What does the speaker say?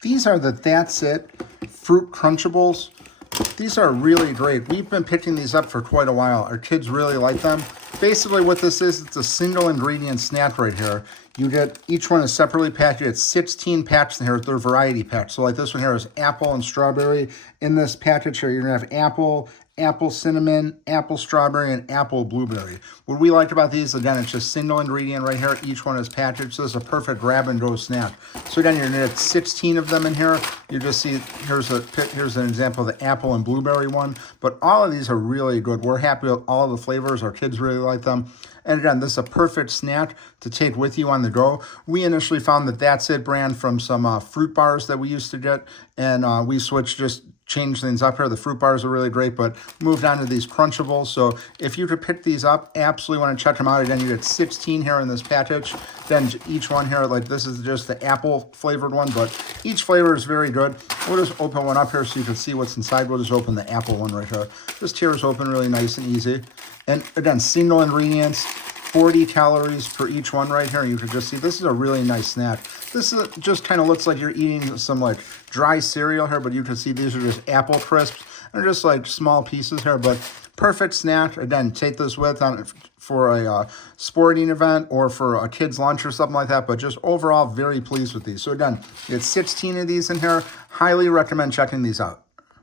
These are the That's It Fruit Crunchables. These are really great. We've been picking these up for quite a while. Our kids really like them. Basically what this is, it's a single ingredient snack right here. You get, each one is separately packed. You get 16 packs in here. They're variety packs. So like this one here is apple and strawberry. In this package here, you're gonna have apple, apple cinnamon, apple strawberry, and apple blueberry. What we like about these, again, it's just single ingredient right here. Each one is packaged, so it's a perfect grab and go snack. So again, you're gonna get 16 of them in here. You just see, here's an example of the apple and blueberry one, but all of these are really good. We're happy with all of the flavors. Our kids really like them. And again, this is a perfect snack to take with you on the go. We initially found the That's It brand from some fruit bars that we used to get, and we switched, just changed things up here. The fruit bars are really great, but moved on to these Crunchables. So if you could pick these up, absolutely want to check them out. Again, you get 16 here in this package. Then each one here, like this is just the apple flavored one, but each flavor is very good. We'll just open one up here so you can see what's inside. We'll just open the apple one right here. This tears open really nice and easy. And again, single ingredients, 40 calories per each one right here. You can just see this is a really nice snack. This is just kind of looks like you're eating some like dry cereal here, but you can see these are just apple crisps. They're just like small pieces here, but perfect snack. Again, take this with for a sporting event or for a kid's lunch or something like that, but just overall very pleased with these. So again, you get 16 of these in here. Highly recommend checking these out.